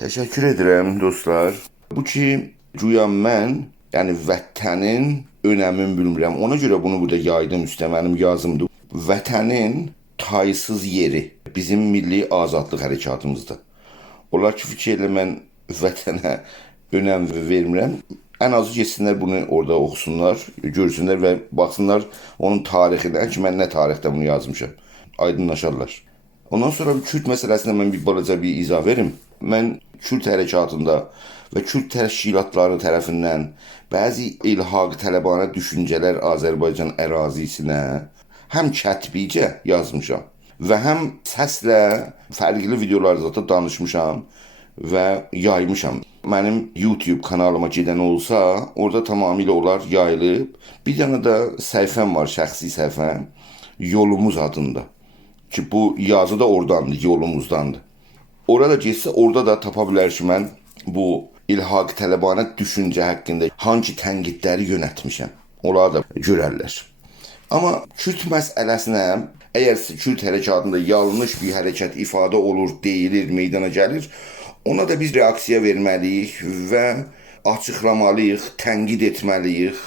Təşəkkür edirəm dostlar. Bu ki, güya mən, yəni vətənin önəmini bilmirəm. Ona görə bunu burada yaydım üstə, mənim yazımdır. Vətənin taysız yeri bizim milli azadlıq hərəkatımızda. Olar ki, fikirlə mən vətənə önəm vermirəm. Ən azı getsinlər bunu orada oxusunlar, görsünlər və baxsınlar onun tarixindən ki, mən nə tarixdə bunu yazmışam. Aydınlaşarlar. Ondan sonra Kürt məsələsində mən bir balaca bir izah verim. Mən Kürt hərəkatında və Kürt təşkilatları tərəfindən bəzi ilhaq tələbanə düşüncələr Azərbaycan ərazisinə həm kətbicə yazmışam və həm səslə fərqli videolarda da danışmışam və yaymışam. Mənim YouTube kanalıma gedən olsa, orada tamamilə onlar yayılıb. Bir dənə də səhifəm var, şəxsi səhifəm, Yolumuz adında. Ki bu yazı da oradandır, yolumuzdandır. Orada getsə, orada da tapa bilər ki, mən bu ilhaq tələbanə düşüncə haqqında hangi tənqidləri yönətmişəm. Onları da görərlər. Amma Kürt məsələsinə, əgər Kürt hərəkatında yanlış bir hərəkət ifadə olur, deyilir, meydana gəlir, ona da biz reaksiya verməliyik və açıqlamalıyıq, tənqid etməliyik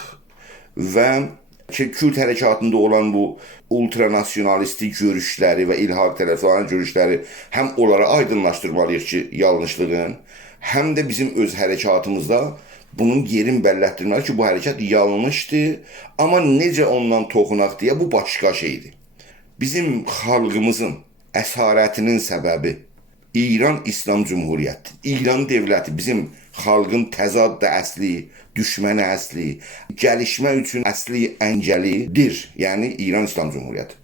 və Kürt hərəkatında olan bu ultranasyonalistik görüşləri və ilhaq tələbanə görüşləri həm onlara aydınlaşdırmalıyıq ki, yanlışlığın, həm də bizim öz hərəkatımızda bunun yerin bellətdirməliyik ki, bu hərəkat yanlışdır, amma necə ondan toxunaq deyə bu başqa şeydir. Bizim xalqımızın əsarətinin səbəbi İran İslam Cumhuriyyəti, İran devləti bizim xalqın təzad da əsli, düşməni əsli, gəlişmə üçün əsli əngəlidir, yəni İran İslam Cumhuriyyəti.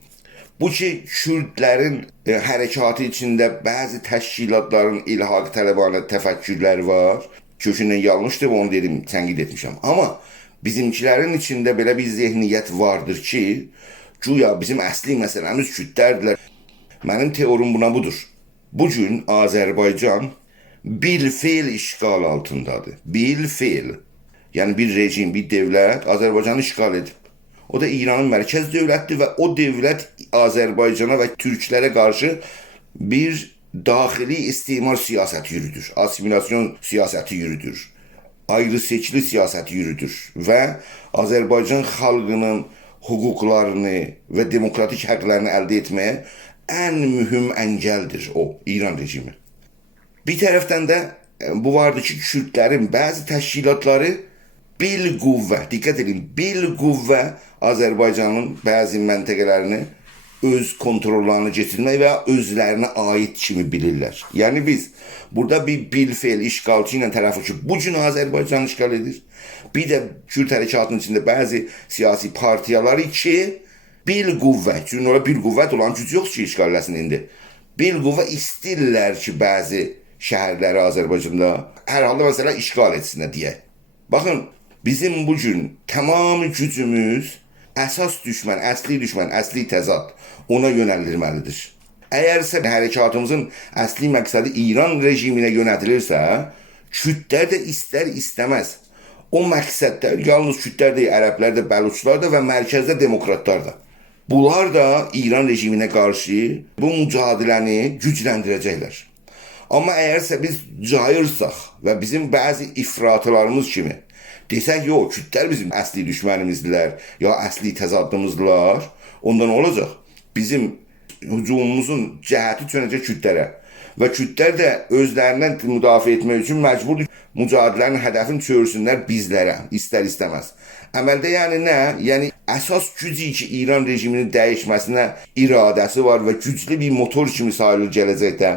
Bu ki, Kürdlərin hərəkatı içində bəzi təşkilatların ilhaq tələbanə təfəkkürləri var. Kökündən yanlışdır, onu dedim, tənqid etmişəm. Amma bizimkilərin içində belə bir zehniyyət vardır ki, güya bizim əsli məsələmiz Kürdlərdirlər. Mənim teorim buna budur. Bugün Azərbaycan bilfiil işgal altındadır. Bilfiil. Yəni bir rejim, bir devlət Azərbaycanı işgal edib. O da İranın mərkəz dövlətidir və o devlət Azərbaycana və türklərə qarşı bir daxili istimar siyasəti yürüdür. Asimilasyon siyasəti yürüdür. Ayrı seçili siyasəti yürüdür və Azərbaycan xalqının hüquqlarını və demokratik həqlərini əldə etməyə ən mühüm əngəldir o İran rejimi. Bir tərəfdən də bu vardı ki, Kürdlərin bəzi təşkilatları bilqüvvə, diqqət edin, bilqüvvə Azərbaycanın bəzi məntəqələrini öz kontrollarını getirmək və özlərinə aid kimi bilirlər. Yəni biz burada bir bilfiil işgalçı ilə tərəfi ki, bugün Azərbaycanı işgal edir. Bir də Kürt hərəkatının içində bəzi siyasi partiyaları ki, bilqüvvə, çünki orada bilqüvvət olan güc yox ki, işgal eləsin indi. Bilqüvvə istəyirlər ki, bəzi şəhərləri Azərbaycanda hər halda məsələ işgal etsinlər deyə. Baxın, bizim bugün tamamı gücümüz əsas düşmən, əsli təzad ona yönəldirməlidir. Əgərsə hərəkatımızın əsli məqsədi İran rejiminə yönədilirsə, Kürdlər də istər istəməz. O məqsəddə yalnız Kürdlər də, ərəblər də, bəluçlar da və mərkəzdə demokratlar da. Bunlar da İran rejiminə qarşı bu mücadeləni gücləndirəcəklər. Amma əgərsə biz cayırsaq və bizim bəzi ifratlarımız kimi desək, yox, Kürdlər bizim əsli düşmənimizdirlər, ya əsli təzadımızdılar, ondan olacaq. Bizim hücumumuzun cəhəti çönəcək Kürdlərə və Kürdlər də özlərindən müdafiə etmək üçün məcburdur. Mücadilərin hədəfini çörsünlər bizlərə, istər istəməz. Əməldə yəni nə? Yəni əsas gücü ki, İran rejiminin dəyişməsinə iradəsi var və güclü bir motor kimi sayılır gələcəkdə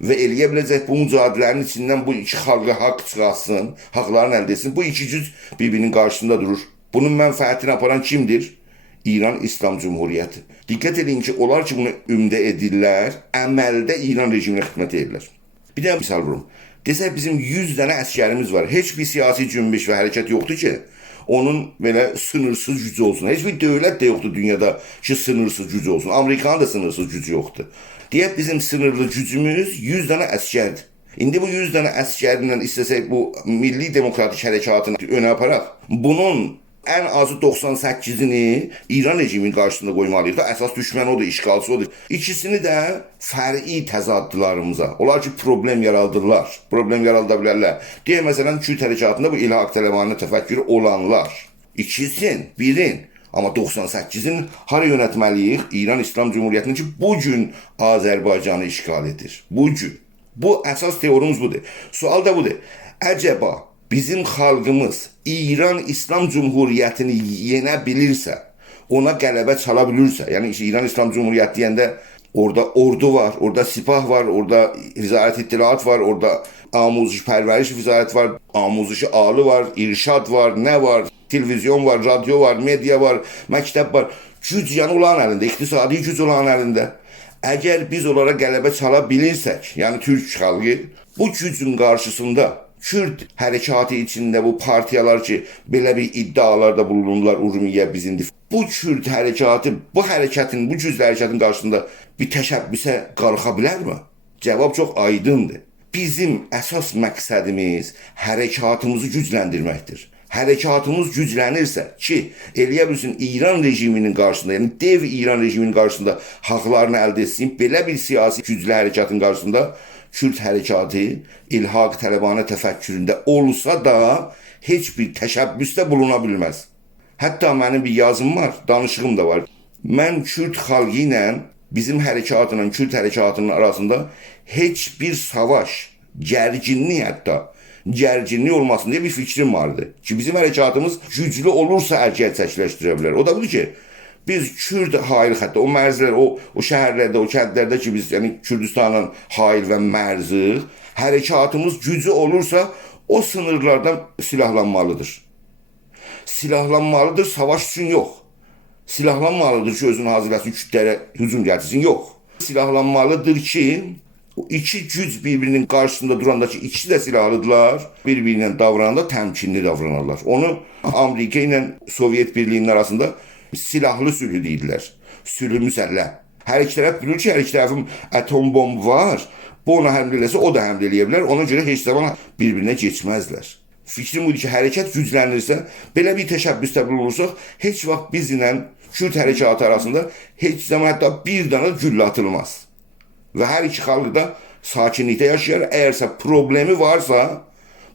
və eləyə biləcək bu mücadilərin içindən bu iki xalqa haqq çıxartsın, haqlarını əldə etsin. Bu iki güc bir-birinin qarşısında durur. Bunun mənfəətini aparan kimdir? İran İslam Cumhuriyyəti. Diqqət edin ki, onlar ki, bunu ümdə edirlər, əməldə İran rejiminə xidmət edirlər. Bir də misal vurum. Desək, bizim 100 dənə əskərimiz var. Heç bir siyasi cünbiş və hərəkət yoxdur ki, onun belə sınırsız gücü olsun. Heç bir dövlət də yoxdur dünyada ki, sınırsız gücü olsun. Amerikanın da sınırsız gücü yoxdur. Deyək, bizim sınırlı gücümüz 100 dənə əskərdir. İndi bu 100 dənə əskərlə istəsək bu milli demokratik hərəkatını önə aparaq, bunun ən azı 98-ini İran rejiminin qarşısında qoymalıyıq da. Əsas düşmən odur, işğalçı odur. İkisini də fər'i təzadlarımıza. Onlar ki, problem yaradırlar. Problem yarada bilərlər. Deyək, məsələn, Kürt hərəkatında bu ilhaq tələbanə təfəkkürü olanlar. İkisin, birin. Amma 98-in hara yönətməliyik? İran İslam Cumhuriyyətinin ki, bugün Azərbaycanı işğal edir. Bugün. Bu əsas teorimiz budur. Sual da budur. Əcəba bizim xalqımız İran İslam Cumhuriyyətini yenə bilirsə, ona qələbə çala bilirsə, yəni İran İslam Cumhuriyyəti deyəndə orada ordu var, orada sipah var, orada Vizarət İttilaat var, orada amuzuş pərvəriş vizarət var, amuzuşu alı var, irşad var, nə var? Televizyon var, radyo var, medya var, məktəb var. Güc yəni olan əlində, iqtisadi güc olan əlində. Əgər biz onlara qələbə çala bilirsək, yəni Türk xalqı, bu gücün qarşısında Kürt hərəkatı içində bu partiyalar ki, belə bir iddialarda bulunurlar, Urmiyə bizindir. Bu Kürt hərəkatı, bu hərəkətin, bu güclü hərəkətin qarşısında bir təşəbbüsə qalxa bilərmi? Cavab çox aydındır. Bizim əsas məqsədimiz hərəkatımızı gücləndirməkdir. Hərəkatımız güclənirsə ki, eləyə bilsin İran rejiminin qarşısında, yəni dev İran rejiminin qarşısında haqlarını əldə etsin, belə bir siyasi güclü hərəkatın qarşısında Kürt hərəkatı ilhaq tələbanə təfəkküründə olsa da heç bir təşəbbüsdə buluna bilməz. Hətta mənim bir yazım var, danışığım da var. Mən Kürt xalqı ilə bizim hərəkatla Kürt hərəkatının arasında heç bir savaş, gərginlik hətta gərginlik olmasın deyə bir fikrim vardı. Ki bizim hərəkatımız güclü olursa gerçəkləşdirə bilər. O da budur ki, biz Kürt hail xəttə, o mərzlər, o şəhərlərdə, o kəndlərdə ki, biz yəni Kürdistanın hail və mərzi, hərəkatımız gücü olursa, o sınırlardan silahlanmalıdır. Silahlanmalıdır, savaş üçün yox. Silahlanmalıdır ki, özünü hazırlasın, Kürdlərə hücum gətirsin, yox. Silahlanmalıdır ki, o iki güc birbirinin qarşısında durandakı ikisi də silahlıdırlar, bir-birinə davrananda təmkinli davranırlar. Onu Amerika ilə Sovyet Birliyinin arasında silahlı sülhü deyirlər. Sülhü müsəlləh. Hər iki tərəf bilir ki, hər iki tərəfin atom bomb var. Bu ona həmlə eləsə, o da həmlə eləyə bilər. Ona görə heç zaman bir-birinə geçməzlər. Fikrim budur ki, hərəkət güclənirsə, belə bir təşəbbüsdə bulunursaq, heç vaxt biz ilə Kürt hərəkatı arasında heç zaman hətta bir dana güllə atılmaz. Və hər iki xalq da sakinlikdə yaşayır. Əgərsə problemi varsa,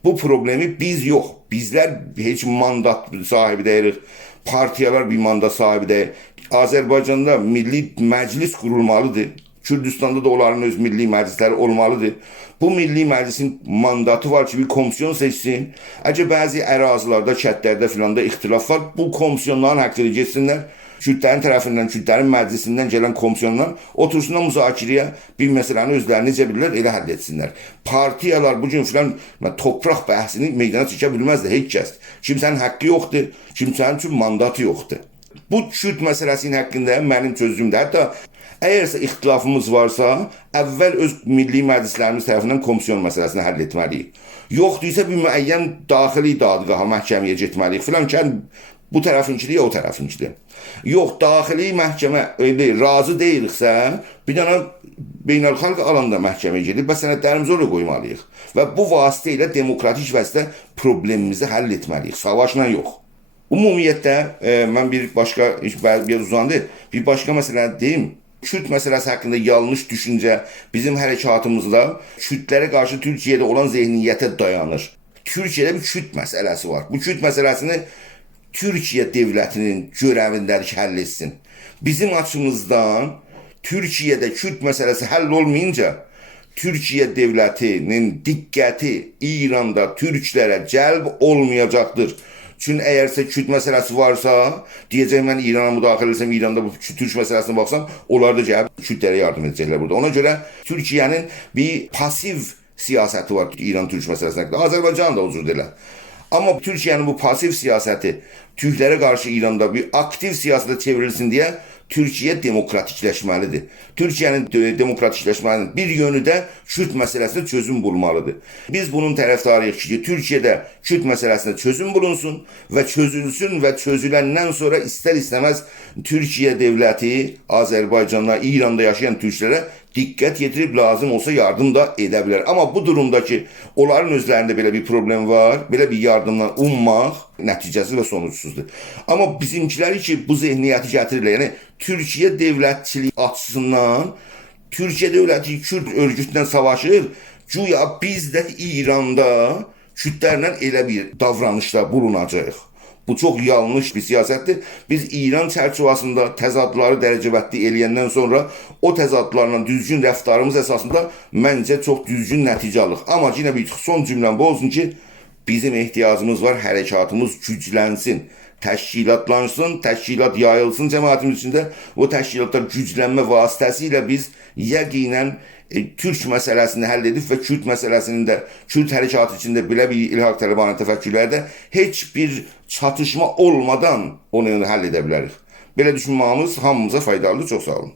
bu problemi biz yox. Bizlər heç mandat sahibi deyirik. Partiyalar bir mandat sahibi deyil. Azərbaycanda milli məclis qurulmalıdır. Kürdistanda da onların öz milli məclisləri olmalıdır. Bu milli məclisin mandatı var ki, bir komisyon seçsin. Əgər bəzi ərazilərdə, kətlərdə filan da ixtilaf var, bu komisyonların haqqını geçsinlər. Kürdlərin tərəfindən, Kürdlərin məclisindən gələn komisyonlar otursunlar müzakirəyə bir məsələni özləri necə bilirlər, elə həll etsinlər. Partiyalar bugün filan topraq bəhsini meydana çəkə bilməzlər heç kəs. Kimsənin haqqı yoxdur, kimsənin üçün mandatı yoxdur. Bu Kürd məsələsinin haqqında mənim sözümdə, hətta əgərsə ixtilafımız varsa, əvvəl öz milli məclislərimiz tərəfindən komisyon məsələsini həll etməliyik. Yoxdursa bir müəyyən daxili dadqaha məhkəməyə getməliyik. Filan kən bu tərəfinkidir ya o tərəfinkidir. Yox, daxili məhkəmə razı deyiriksə, bir dənə beynəlxalq alanda məhkəməyə gedib və sənədlərimizi oraya qoymalıyıq. Və bu vasitə ilə demokratik vəsitə problemimizi həll etməliyik. Savaşla yox. Ümumiyyətlə, mən bir başqa, biraz uzandı, bir başqa məsələ deyim. Kürt məsələsi haqqında yanlış düşüncə bizim hərəkatımızda Kürdlərə qarşı Türkiyədə olan zehniyyətə dayanır. Türkiyədə bir Kürt məsələsi var. Bu Kürt məsələsini Türkiyə devlətinin görəvindədir ki, həll etsin. Bizim açımızdan Türkiyədə Kürt məsələsi həll olmayınca Türkiyə devlətinin diqqəti İranda türklərə cəlb olmayacaqdır. Çünki əgərsə Kürt məsələsi varsa, deyəcək mən İrana müdaxilə etsəm, İranda bu Türk məsələsinə baxsam, onlar da gəlib Kürdlərə yardım edəcəklər burada. Ona görə Türkiyənin bir pasiv siyasəti var İran-Türk məsələsində. Azərbaycan da o cür deyilər. Amma Türkiyənin bu pasiv siyasəti Türklərə qarşı İranda bir aktiv siyasətə çevrilsin deyə Türkiyə demokratikləşməlidir. Türkiyənin demokratikləşməsinin bir yönü də Kürt məsələsində çözüm bulmalıdır. Biz bunun tərəfdarıyıq ki, Türkiyədə Kürt məsələsində çözüm bulunsun və çözülsün və çözüləndən sonra istər-istəməz Türkiyə devləti Azərbaycanla, İranda yaşayan türklərə diqqət yetirib lazım olsa yardım da edə bilər. Amma bu durumdakı onların özlərində belə bir problem var. Belə bir yardımdan ummaq nəticəsiz və sonucsuzdur. Amma bizimkiləri ki bu zehniyyəti gətirirlər. Yəni Türkiyə dövlətçiliyi açısından Türkiyə dövləti Kürd örgütündən savaşır. Güya biz də İranda Kürdlərlə elə bir davranışda bulunacağıq. Bu çox yanlış bir siyasətdir. Biz İran çərçivəsində təzadları dərəcəbətli eləyəndən sonra o təzadlarla düzgün rəftarımız əsasında məncə çox düzgün nəticə alırıq. Amma yenə bir son cümləm bu olsun ki, bizim ehtiyacımız var, hərəkatımız güclənsin, təşkilatlansın, təşkilat yayılsın cəmaatimiz içində. O təşkilatlar güclənmə vasitəsilə biz yəqinən Türk məsələsini həll edib və Kürt məsələsinin də Kürt hərəkatı içində belə bir İlhaq Tələbani təfəkkürlərdə heç bir çatışma olmadan onu həll edə bilərik. Belə düşünməyimiz hamımıza faydalıdır. Çox sağ olun.